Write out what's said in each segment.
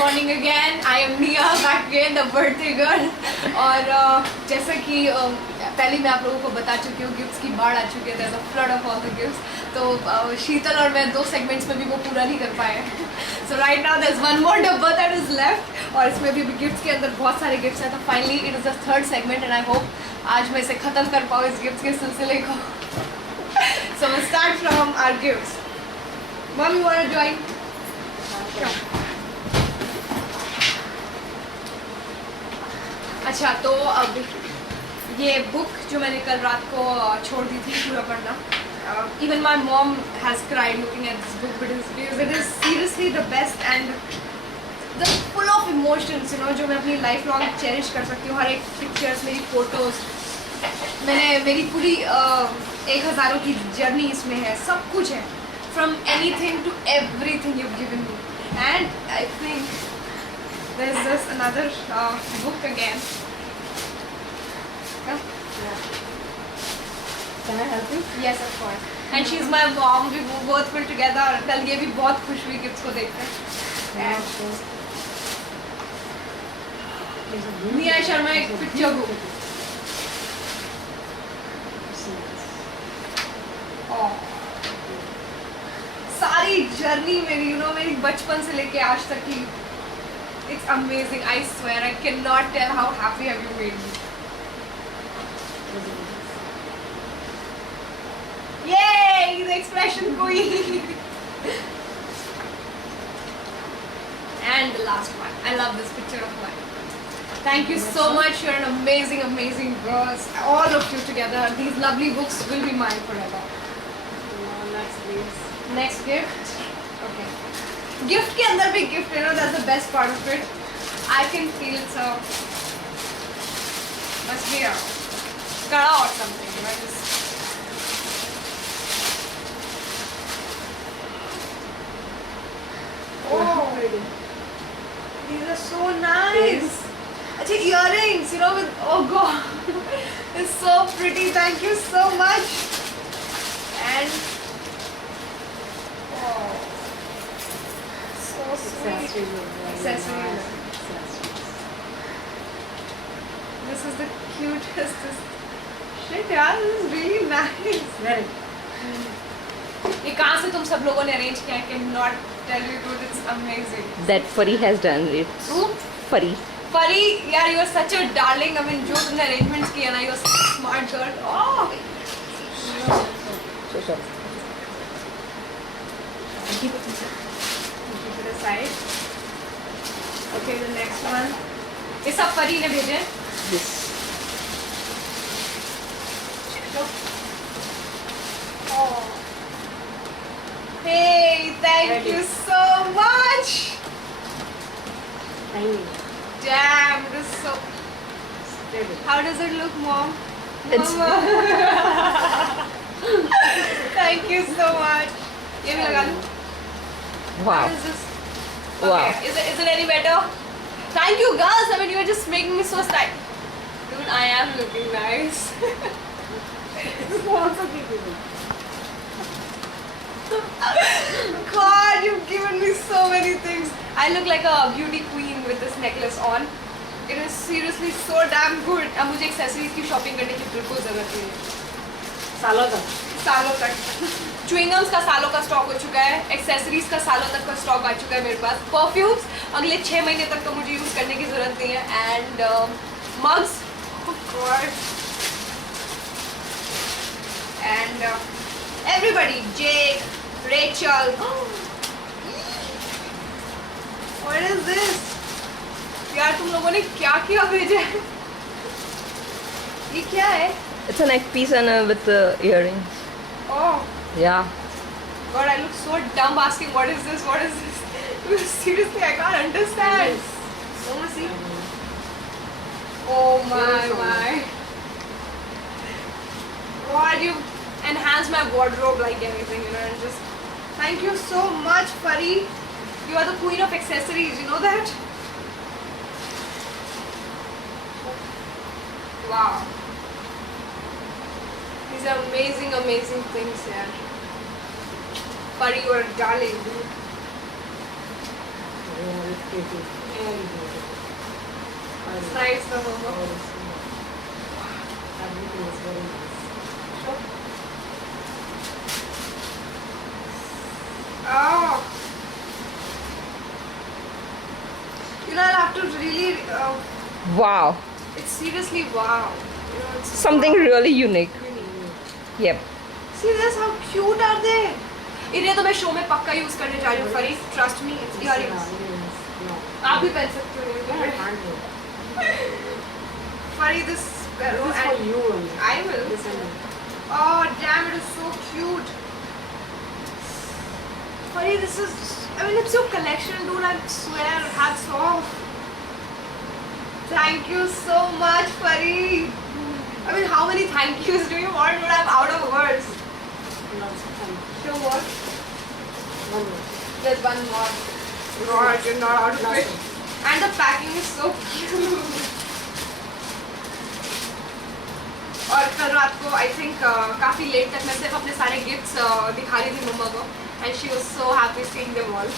morning again. I am Nia back again, the birthday girl. और जैसा कि पहले मैं आप लोगों को बता चुकी हूँ, गिफ्ट्स की बाढ़ आ चुकी है. There's a flood of all the gifts. तो शीतल और मैं 2 सेगमेंट्स में भी वो पूरा नहीं कर पाए. So right now there's one more डब्बा that is left. और इसमें भी गिफ्ट्स के अंदर बहुत सारे गिफ्ट्स हैं. तो finally it is the 3rd segment and I hope आज मैं इसे ख़त्म कर पाऊँ इस गिफ्ट्स के सिलसिले को. So we'll start from our gifts. Mom, you want to join? Sure. अच्छा तो अब ये बुक जो मैंने कल रात को छोड़ दी थी पूरा पढ़ना. Even my mom has cried looking at this book because it is seriously the best and the full of emotions, you know, जो मैं अपनी life long cherish कर सकती हूँ. हर एक pictures, मेरी photos, मैंने मेरी पूरी 1000 की जर्नी इसमें है. सब कुछ है, from anything to everything you've given me. And I think there's just another book again. Yeah. Can I help you? Yes, of course. And she's my mom. We both were together. कल ये भी बहुत खुश हुई gifts को देखकर. And Nia Sharma एक picture book. सारी जर्नी मेरी, you know, मेरी बचपन से लेके आज तक की. It's amazing. I swear I cannot tell how happy have you made me. Yay! The expression queen. And the last one. I love this picture of mine. Thank you so much. You're an amazing, amazing girls. All of you together. These lovely books will be mine forever. Next, please. Next gift. Okay. Gift के अंदर भी gift, you know, that's the best part of it. I can feel it, so must be a kara or something, you know, just. Oh, these are so nice. Actually, earrings, you know, with, oh god, it's so pretty. Thank you so much. And oh, so sweet. Accessories. This is the cutest. Shit, yaar, this is really nice. Very. ये कहाँ से तुम सब लोगों ने arrange किया? I cannot tell you, dude. It's amazing. That Furry has done it. Who? Furry. Furry, यार, you are such a darling. I mean, जो तुमने arrangements किया ना, you are such a smart girl. Oh. So sorry. Keep it aside. Okay, the next one. ये सब Furry ने भेजे हैं. Yes. Oh. Hey, thank you so much. Thank you. Damn, this is so. Steady. How does it look, Mom? It's- Mama. Thank you so much. ये भी लगा लो. Wow. How is this? Wow. Okay. Is it any better? Thank you, girls. I mean, you're just making me so stylish. Dude, I am looking nice. This will also give you. God, you've given me so many things. I look like a beauty queen with this necklace on. It is seriously so damn good. अब मुझे accessories की shopping करने की बिल्कुल ज़रूरत नहीं है. सालों तक. सालों तक. Chewing gums का सालों का स्टॉक हो चुका है. Accessories का सालों तक का स्टॉक आ चुका है मेरे पास. Perfumes अगले 6 महीने तक तो मुझे यूज़ करने की ज़रूरत नहीं है. And mugs, of course. And everybody, Jake, Rachel. What is this? यार तुम लोगों ने क्या क्या भेजा है? ये क्या है? It's a neck piece and with earrings. Oh Yeah. God, I look so dumb asking what is this? What is this? Seriously, I can't understand. Let me see. Oh my. God, you enhance my wardrobe like anything, you know, and just thank you so much, Furry. You are the queen of accessories, you know that? Wow. These are amazing, amazing things, yeah. Furry, you are a darling, dude. with beautiful. Very beautiful. It's nice, the momo. Everything is very nice. Oh. You know, I'll have to really. Wow. It's seriously wow. You know, it's Something really unique. Yep. See this? How cute are they? इन्हें तो मैं show में पक्का use करने जा रही हूँ फरी. Trust me, it's earrings. No. आप भी पहन सकते हो I ये. can't do. Fari, this sparrow This is for and you only. I will. This and that. Oh damn! It is so cute. Fari, this is. I mean, it's your collection, dude. I swear, hats off. Thank you so much, Fari. I mean, how many thank yous do you want? But I'm out of words. Lots of fun. So what? One more. There's one more. God, you're not out of Last it. one. And the packing is so cute. और कल रात को I think काफ़ी late तक मैं सिर्फ अपने सारे गिफ्ट्स दिखा रही थी मम्मा को and she was so happy seeing them all.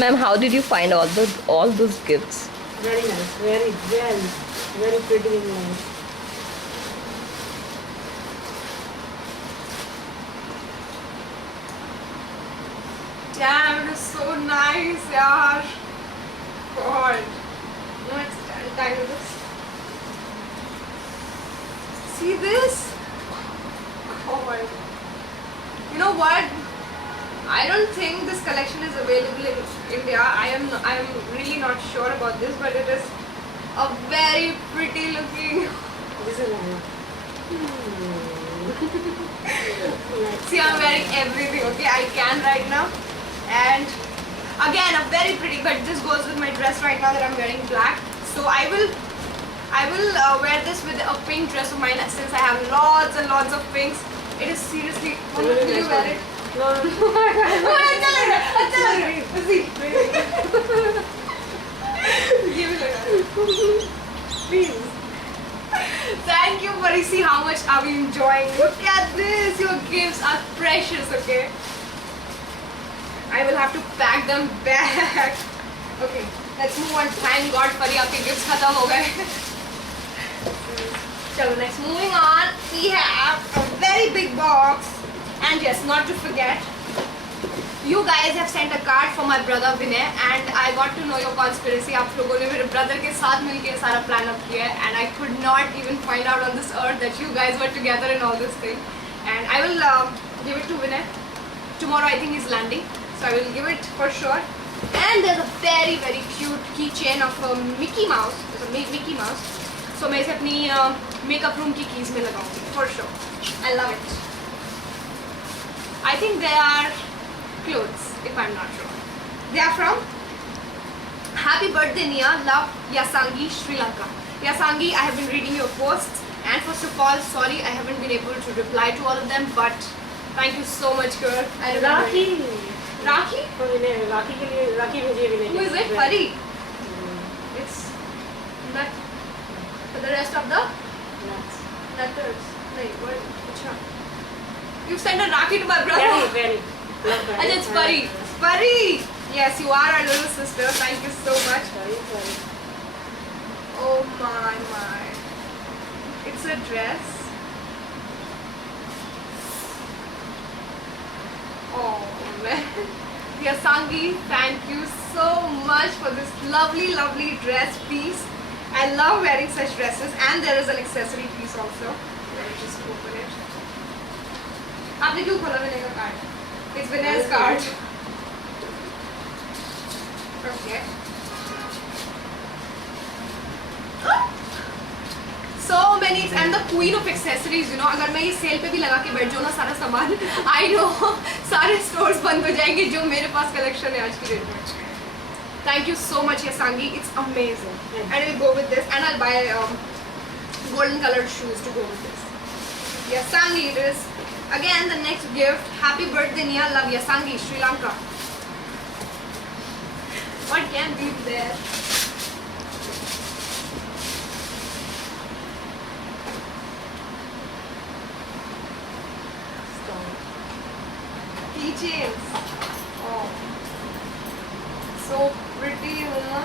Ma'am, how did you find all those gifts? Very nice. Very, very, very pretty and nice. Damn, it is so nice, yaar. God. No, it's time with this. See this? God. You know what? I don't think this collection is available in India. I am really not sure about this, but it is a very pretty looking. This is nice. See, I'm wearing everything, okay? I can right now. And again, a very pretty, but this goes with my dress right now that I'm wearing black. So I will wear this with a pink dress of mine since I have lots and lots of pinks. It is seriously. Will you wear it? No, no. Oh, अच्छा लग रहा है, अच्छा लग रहा है. See. ये भी लगा. Please. Thank you, Pari. See how much are we enjoying. Look at this. Your gifts are precious, okay? I will have to pack them back. Okay, let's move on. Thank God, Pari, आपके gifts खत्म हो गए. चलो, next, moving on, we have a very big box. And yes, not to forget, you guys have sent a card for my brother Vinay, and I got to know your conspiracy. आप लोगों ने मेरे brother के साथ मिलके सारा plan up किया है, and I could not even find out on this earth that you guys were together in all this thing. And I will give it to Vinay. Tomorrow I think he's landing, so I will give it for sure. And there's a very very cute keychain of a Mickey Mouse. There's a Mickey Mouse. So मैं इसे अपनी makeup room की keys में लगाऊंगी for sure. I love it. I think they are clothes, if I'm not wrong. They are from Happy Birthday Nia, love Yasangi, Sri Lanka. Yasangi, I have been reading your posts, and first of all, sorry I haven't been able to reply to all of them, but thank you so much, girl. I remember Rakhi. it. Rakhi? For Vinay, Rakhi के लिए Rakhi मुझे Vinay. Who is it? Pari. It's not for the rest of the Nuts. letters. Wait, what? Achha. You sent a Rakhi to my brother. Very, very. Love that. And it's Pari. Pari! Yes, you are our little sister. Thank you so much. Very, very. Oh my. It's a dress. Oh man. Yasangi, thank you so much for this lovely, lovely dress piece. I love wearing such dresses, and there is an accessory piece also. Let me just open it. आपने क्यों खोला विनय का card? It's Vinay's card. Okay. So many, and the queen of accessories, you know, अगर मैं ये cell पे भी लगा के बैठ जाऊँ ना सारा सामान, I know सारे stores बंद हो जाएंगे जो मेरे पास collection है आज की डेट में. Thank you so much, Yasangi. It's amazing. And we'll go with this, and I'll buy golden colored shoes to go with this. Yasangi, it is. Again, the next gift. Happy birthday, Nia. Love, Yasangi, Sri Lanka. What can be there? Keychains. Oh, so pretty, Uma.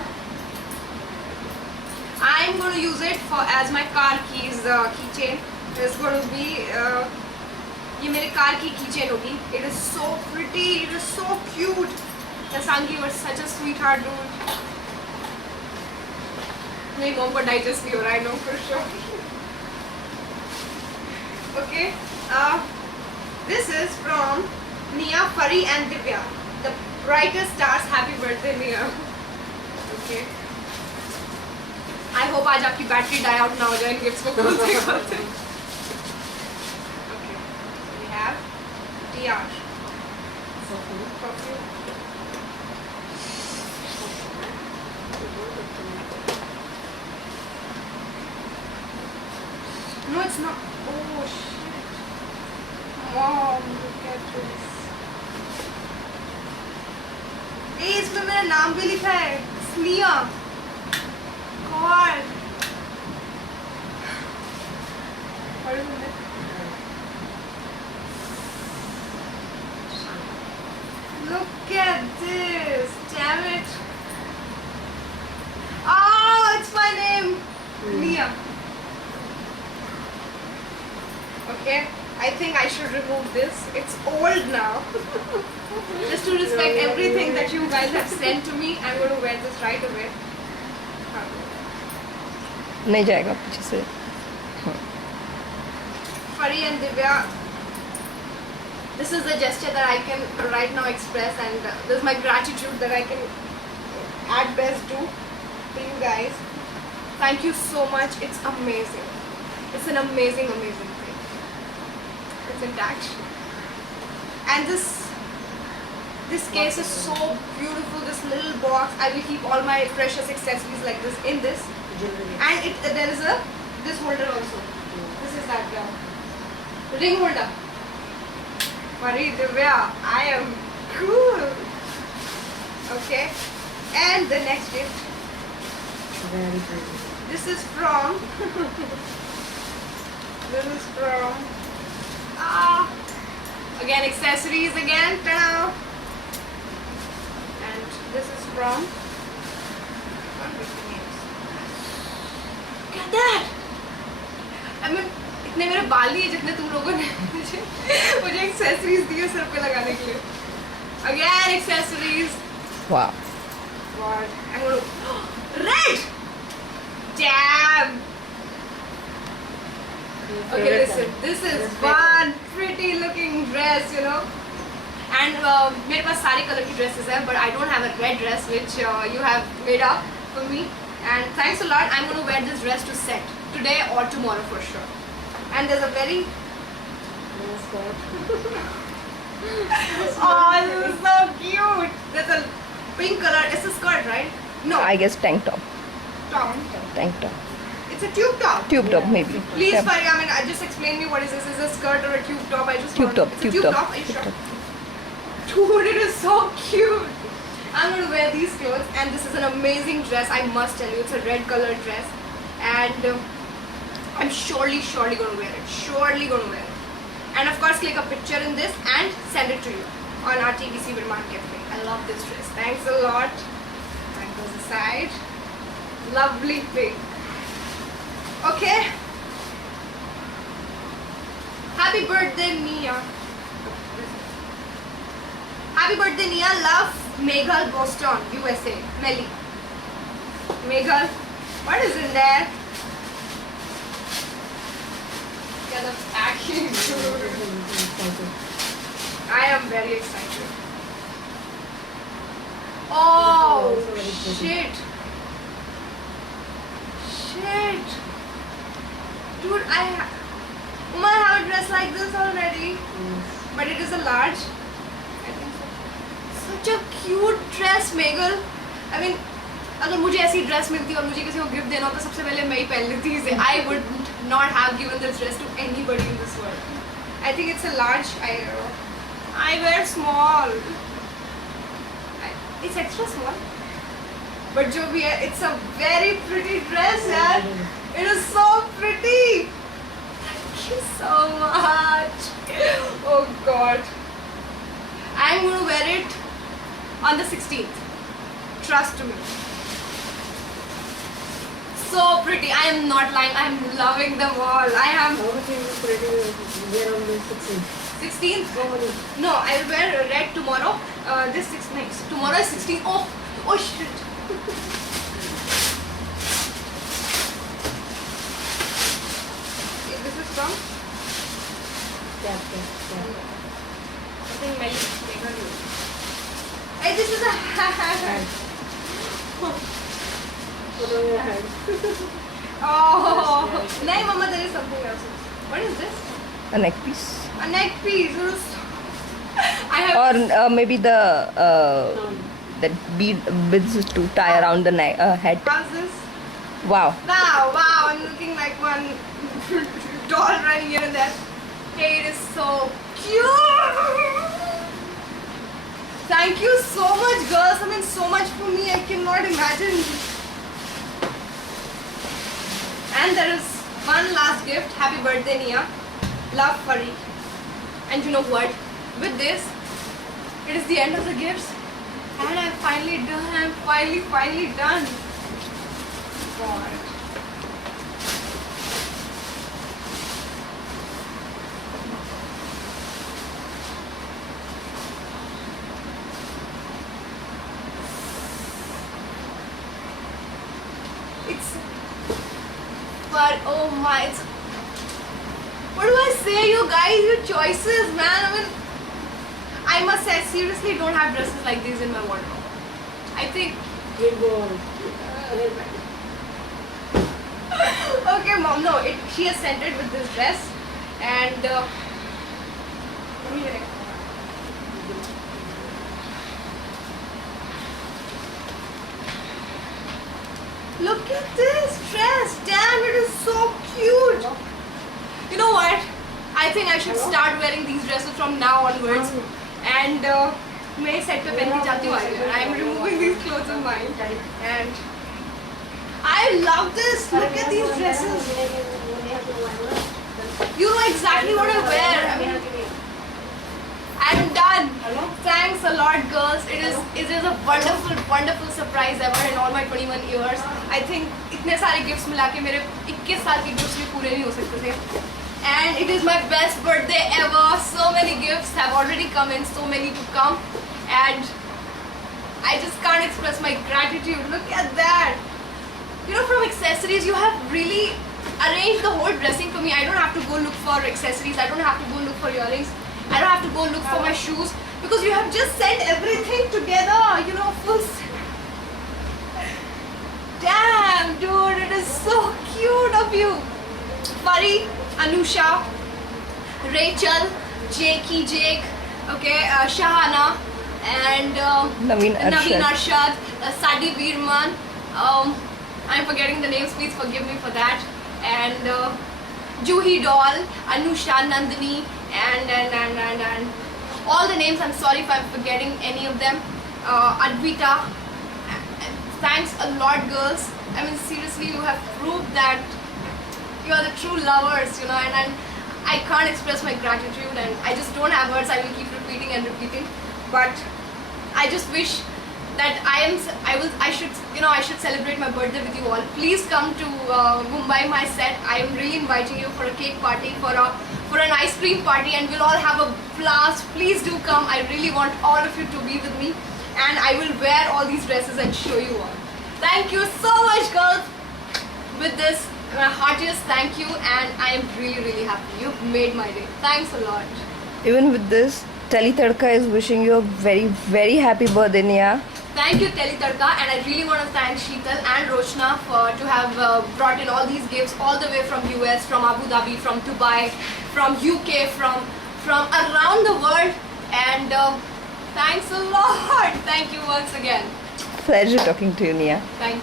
I'm going to use it for as my car keys keychain. It's going to be ये मेरे car की keychain होगी. It is so pretty. It is so cute. Sangi, you are such a sweetheart, dude. मेरी mom को digest नहीं हो रहा, I know for sure. Okay. This is from Nia, Fari and Divya. The brightest stars. Happy birthday, Nia. Okay. I hope आज आपकी battery die out ना हो जाए इन गिफ्ट्स को खोलते खोलते. Okay. We have DR. Perfume. No, it's not. Oh shit. Mom, look at this. ए इसमें मेरा नाम भी लिखा है. स्निया. God. What is it? Look at this. Damn it. Oh, it's my name. Nia. Okay. I think I should remove this. It's old now. Just to respect everything that you guys have sent to me, I'm going to wear this right away. नहीं जाएगा पीछे से. Fari and Divya, this is the gesture that I can right now express, and this is my gratitude that I can at best do to you guys. Thank you so much. It's amazing. It's an amazing, amazing thing. It's intact. And this case is so beautiful. This little box. I will keep all my precious accessories like this in this. And there is this holder also. This is that ring holder. Fari, Divya, I am cool. Okay. And the next gift. Very pretty. This is from. Again accessories again. Ta-da! And this is from. Look at that! I mean, इतने मेरे बाल नहीं है जितने तुम लोगों ने मुझे accessories दिए सर पे लगाने के लिए. Again accessories. Wow. God, I'm gonna red. Damn. Okay, listen. This is one pretty looking dress, you know. And मेरे पास सारे कलर की dresses हैं, but I don't have a red dress which you have made up for me. And thanks a lot. I'm going to wear this dress to set today or tomorrow for sure. And there's a very oh, this is so cute. There's a pink color. It's a skirt, right? No. I guess tank top. Top. Tank top. It's a tube top. Tube top maybe. Please, Yeah. Fari, I mean, just explain me what is this? Is it a skirt or a tube top? I just Tube want- top. It's a Tube tube top. top. Are you Tube sure? top. Dude, it is so cute. I'm going to wear these clothes, and this is an amazing dress. I must tell you, it's a red colored dress, and I'm surely going to wear it. Surely going to wear it. And of course, click a picture in this and send it to you on our TBC Birman Cafe. I love this dress. Thanks a lot. That goes aside. Lovely thing. Okay. Happy birthday, Nia. Happy birthday, Nia. Love, Meghal, Boston, USA. Melly. Meghal, what is in there? Yeah, the packing, dude. I am very excited. Oh, shit. Shit. Dude, Uma, I have a dress like this already. But it is a large. I think so. Such a cute dress, Meghal. I mean, अगर मुझे ऐसी dress मिलती और मुझे किसी को gift देना हो तो सबसे पहले मैं ही पहन लेती इसे. I would not have given this dress to anybody in this world. I think it's a large. I wear small. It's extra small. But जो भी है, it's a very pretty dress, यार. It is so pretty. Thank you so much. Oh God. I'm going to wear it on the 16th. Trust me. So pretty. I am not lying. I am loving them all. I am How much is pretty wear on the 16th? 16th. How many? No, I'll wear red tomorrow. This 6 next. Tomorrow is 16th. Oh shit. This is from. Yeah. I think Melly. Hey, this is a Hand. Put on your hand. Oh, no, Mama, there is something else. What is this? A neck piece. A neck piece. I have. Or maybe the No. that beads to tie around the neck head. How's this? Wow. Wow, I'm looking like one doll running here and there. Hey, it is so cute. Thank you so much, girls. I mean, so much for me. I cannot imagine. And there is one last gift. Happy birthday, Nia. Love, Furry. And you know what? With this, it is the end of the gifts. And I'm finally done. I'm finally done. God. But oh my, it's, what do I say, you guys, your choices, man. I mean, I must say, I seriously don't have dresses like these in my wardrobe. I think, We'll go on. okay mom, no, she has sent it with this dress and look at this dress, damn, it is so cute. You know what, I think I should start wearing these dresses from now onwards and मैं set पे पहन के जाती हूँ आगे. I am removing these clothes of mine and I love this. Look at these dresses. You know exactly what I wear. I mean, I'm done. Thanks a lot, girls. It is a wonderful surprise ever in all my 21 years. I think इतने सारे gifts मिला के मेरे 21 साल के gifts भी पूरे नहीं हो सकते थे. And it is my best birthday ever. So many gifts have already come in, so many to come. And I just can't express my gratitude. Look at that. You know, from accessories, you have really arranged the whole dressing for me. I don't have to go look for accessories. I don't have to go look for earrings. I don't have to go look for my shoes. Because you have just sent everything together. You know, full... Damn, dude, it is so cute of you. Furry, Anusha, Rachel, Jake, okay, Shahana, and Naveen Arshad, Sadi Veerman. I'm forgetting the names, please forgive me for that. And Juhi Doll, Anusha, Nandini, and all the names. I'm sorry if I'm forgetting any of them. Advita. Thanks a lot, girls. I mean, seriously, you have proved that you are the true lovers, you know, and I can't express my gratitude, and I just don't have words. I will keep repeating and repeating, but I just wish that I should celebrate my birthday with you all. Please come to Mumbai, my set. I am really inviting you for a cake party, for an ice cream party, and we'll all have a blast. Please do come. I really want all of you to be with me, and I will wear all these dresses and show you all. Thank you so much, girls. With this, my heartiest thank you, and I am really happy. You've made my day. Thanks a lot. Even with this, Teli Tadka is wishing you a very happy birthday, Nia. Thank you, Teli Tadka, and I really want to thank Sheetal and Roshna to have brought in all these gifts all the way from US, from Abu Dhabi, from Dubai, from UK, from around the world, and thanks a lot. Thank you once again. Pleasure talking to you, Nia. Thank you.